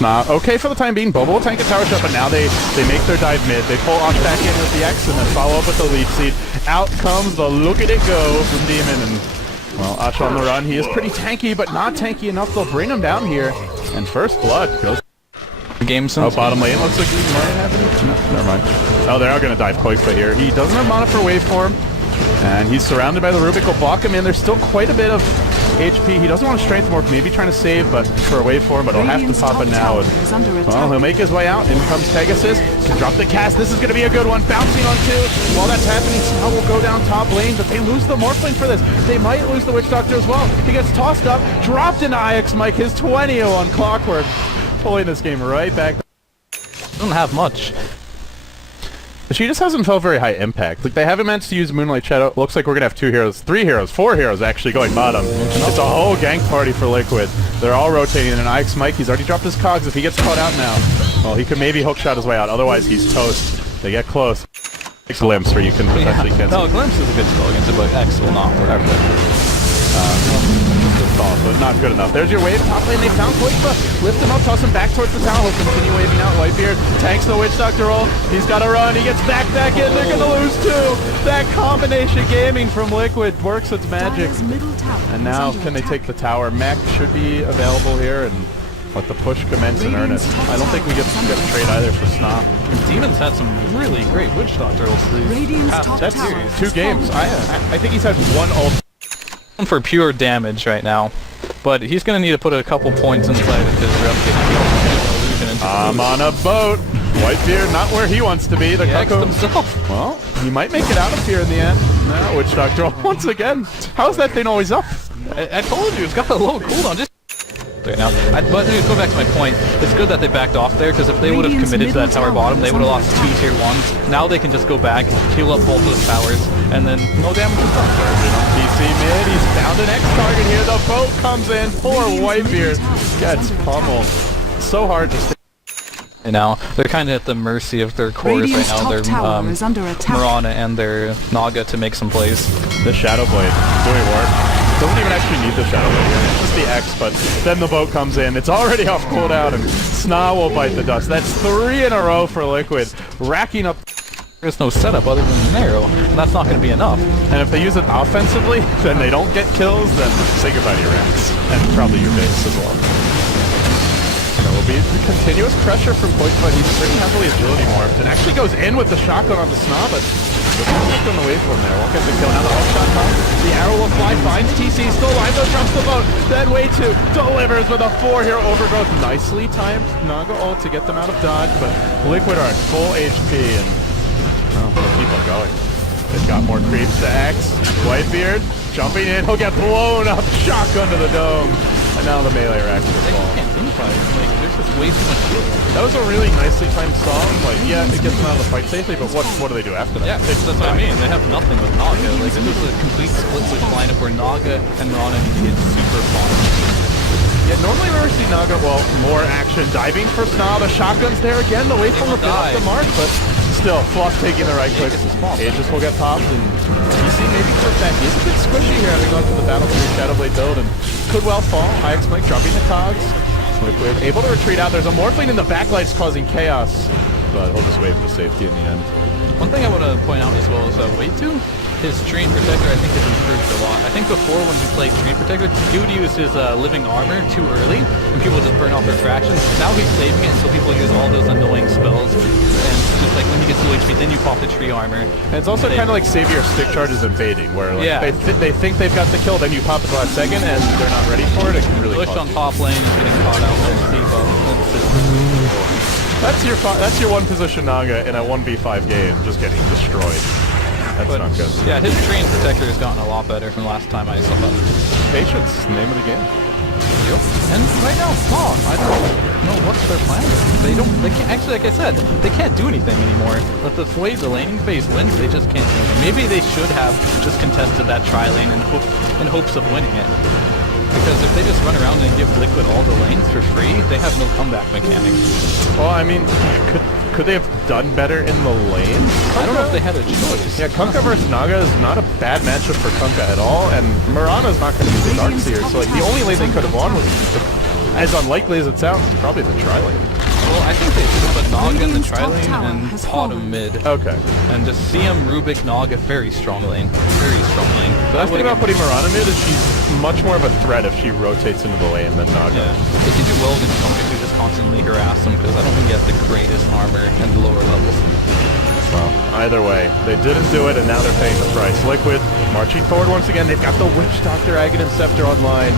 Sna. Okay for the time being. Bobo will tank a tower shot, but now they make their dive mid. They pull Ash back in with the X and then follow up with the lead seed. Out comes the look at it go from Demon. And, well, Ash on the run. He is pretty tanky, but not tanky enough. They'll bring him down here. And first blood goes. Game since bottom lane looks like he might have it. No, never mind. Oh, they are going to dive Koifa here. He doesn't have mana for waveform. And he's surrounded by the Rubik. Will block him in. There's still quite a bit of HP. He doesn't want to strength morph, maybe trying to save but for a waveform, but he'll have to pop it now. And, well, he'll make his way out. In comes Pegasus to drop the cast. This is going to be a good one. Bouncing on two. While that's happening, Snow will go down top lane, but they lose the morphling for this. They might lose the Witch Doctor as well. He gets tossed up, dropped into IX Mike, his 20 on Clockwork, pulling this game right back. Doesn't have much. She just hasn't felt very high impact. Like, they haven't managed to use Moonlight Shadow. Looks like we're gonna have 2 heroes, 3 heroes, 4 heroes actually going bottom. It's a whole gank party for Liquid. They're all rotating, and IX Mike, he's already dropped his cogs. If he gets caught out now, well, he could maybe hookshot his way out. Otherwise, he's toast. They get close. Glimpse where you can potentially cancel. No, Glimpse is a good spell against it, but X will not work. But not good enough. There's your wave. Top lane, they found Koifa. Lift him up, toss him back towards the tower. He'll continue waving out. Whitebeard tanks the Witch Doctor roll. He's got to run. He gets back in. They're going to lose too. That combination gaming from Liquid works its magic. And now, can they take the tower? Mech should be available here and let the push commence in earnest. I don't think we get a trade either for Sna. Demon's had some really great Witch Doctor ults these past series. 2 games. I think he's had 1 ult. For pure damage right now, but he's going to need to put a couple points inside of his reputation. I'm on a boat. Whitebeard not where he wants to be. The himself. Well, he might make it out of here in the end. No, Witch Doctor once again. How's that thing always up? I told you, it's got a low cooldown. Just right now. But to go back to my point, it's good that they backed off there, because if they would have committed to that tower bottom, they would have lost 2 tier 1s. Now they can just go back, heal up both those towers, and then no damage is done. PC mid, he's found an X target here. The boat comes in. Poor Whitebeard gets pummeled. So hard to stay. And now they're kind of at the mercy of their cores right now. Their Mirana and their Naga to make some plays. The Shadow Blade doing work. Doesn't even actually need the Shadow Blade here. It's just the X, but then the boat comes in. It's already off cooldown, and Sna will bite the dust. That's 3 in a row for Liquid, racking up. There's no setup other than narrow, and that's not going to be enough. And if they use it offensively, then they don't get kills, then say goodbye to your ranks, and probably your base as well. There will be continuous pressure from Koifa. He's pretty heavily agility morphed, and actually goes in with the shotgun on the Sna, but doesn't on the waveform there. Won't get the kill. Now the hook shot comes. The arrow will fly, finds TC, still alive, though, drops the boat. Then way 2, delivers with a 4 here, overgrowth. Nicely timed Naga ult to get them out of dodge, but Liquid are at full HP, and they'll keep on going. They've got more creeps to X. Whitebeard jumping in. He'll get blown up. Shotgun to the dome. And now the melee racks are falling. Can't unify. Like, there's just way too much healing. That was a really nicely timed song. Like, yeah, it gets them out of the fight safely, but what do they do after that? Yeah, that's what I mean. They have nothing with Naga. Like, this is a complete split switch lineup where Naga and Rana get super fun. Yeah, normally we ever see Naga, well, more action. Diving for Sna. The shotgun's there again. The waveform will get off the mark, but still, Fluff taking the right click. Aegis will get popped, and TC maybe click back. He's a bit squishy here having gone to the Battle through Shadow Blade build, and could well fall. IX Mike dropping the cogs. Liquid able to retreat out. There's a Morphling in the backlights causing chaos, but he'll just wave for safety in the end. One thing I want to point out as well is Wave 2, his Stream Protector I think has improved a lot. I think before when he played Stream Protector, he would use his living armor too early, and people would just burn off their fractions. Now he's saving it so people use all those annoying spells, and just like when he gets to HP, then you pop the tree armor. And it's also kind of like save your stick charges and baiting, where like they think they've got the kill, then you pop it the last second, and they're not ready for it. It can really push on top lane and getting caught out with That's your one position Naga in a 1v5 game, just getting destroyed. That's not good. Yeah, his Stream Protector has gotten a lot better from last time I saw him. Patience, name of the game. And right now, Spawn, I don't know what's their plan. They can't, actually, like I said, they can't do anything anymore. But the way the laning phase wins, they just can't do anything. Maybe they should have just contested that tri-lane in hopes of winning it. Because if they just run around and give Liquid all the lanes for free, they have no comeback mechanics. Well, I mean, could they have done better in the lane? I don't know if they had a choice. Yeah, Kunkka versus Naga is not a bad matchup for Kunkka at all, and Mirana's not going to be the Darkseer, so like the only lane they could have won was as unlikely as it sounds, is probably the tri-lane. Well, I think they should put Naga in the Radiant's top tri-lane tower and has pot fallen. him mid. Okay. And just CM, Rubik, Naga, very strong lane. Very strong lane. The nice thing about putting Mirana mid is she's much more of a threat if she rotates into the lane than Naga. Yeah. If you do well against Tonka, you just constantly harass him because I don't think he has the greatest armor and the lower levels. Well, either way, they didn't do it, and now they're paying the price. Liquid marching forward once again. They've got the Witch Doctor, Aghanim Scepter online.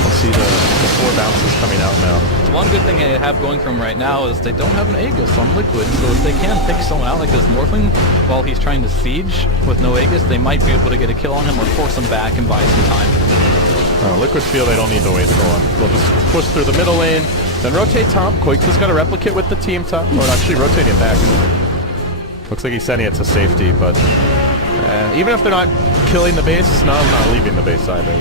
We'll see the 4 bounces coming out now. One good thing they have going for him right now is they don't have an Aegis on Liquid, so if they can pick someone out like this Morphling while he's trying to siege with no Aegis, they might be able to get a kill on him or force him back and buy some time. Liquid feel they don't need to wait for one. They'll just push through the middle lane, then rotate top. Quakes has got to replicate with the team top, or actually rotating it back. Looks like he's sending it to safety, but even if they're not killing the base, Snav's not leaving the base either.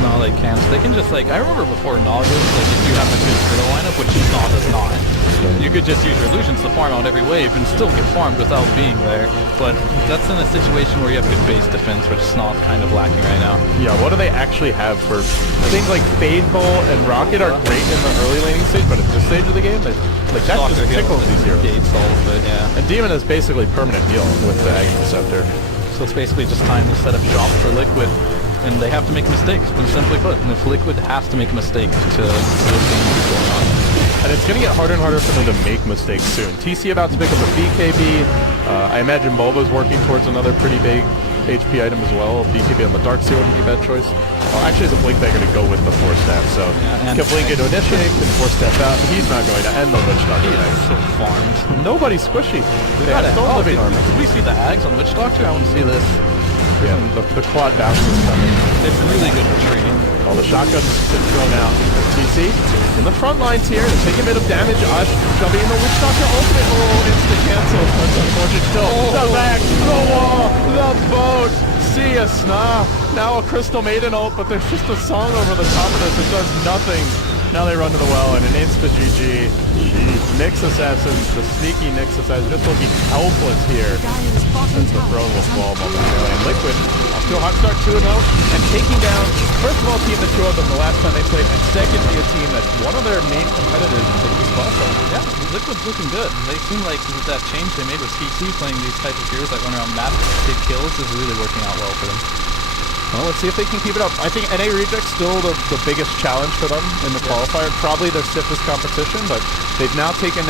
No, they can't. They can just like, I remember before Naga, like if you have a good Skrill lineup, which Naga does not, you could just use your illusions to farm out every wave and still get farmed without being there. But that's in a situation where you have good base defense, which Snav's kind of lacking right now. Yeah, what do they actually have for things like Fadeball and Rocket are great in the early laning stage, but at this stage of the game, like that just tickles these heroes. Gate solves it, yeah. And Demon is basically permanent heal with the Aghanim Scepter. So it's basically just time to set up shop for Liquid, and they have to make mistakes, and simply put. And if Liquid has to make a mistake to what's going on. And it's going to get harder and harder for them to make mistakes soon. TC about to pick up a BKB. I imagine Bulba's working towards another pretty big HP item as well. BKB on the Darkseer wouldn't be a bad choice. Actually, as a Blink, they're going to go with the Force Staff, so can Blink into initiate, can Force Step out. He's not going to end the Witch Doctor. He is so farmed. Nobody's squishy. They Got have it. no living armor. Did we see the Ags on Witch Doctor? I want to see this. Yeah, the quad bounce is coming. It's really good retreat. All the shotguns been thrown out. TC in the front lines here, taking a bit of damage. Ush jumping in the Witch Doctor ultimate. Oh, instant cancel. That's unfortunate still. The back, the wall, the boat. See ya, Snav. Now a Crystal Maiden ult, but there's just a song over the top of this. It does nothing. Now they run to the well, and an insta-GG. Nyx Assassin, the sneaky Nyx Assassin, just looking helpless here. As the throne will fall momentarily. And Liquid, still hot start 2-0, and taking down, first of all, team that showed them the last time they played, and secondly, a team that one of their main competitors is the East Boston. Yeah, Liquid's looking good. They seem like that change they made with TC playing these type of heroes that run around map, big kills, is really working out well for them. Well, let's see if they can keep it up. I think NA Reject's still the biggest challenge for them in the qualifier. Probably their stiffest competition, but they've now taken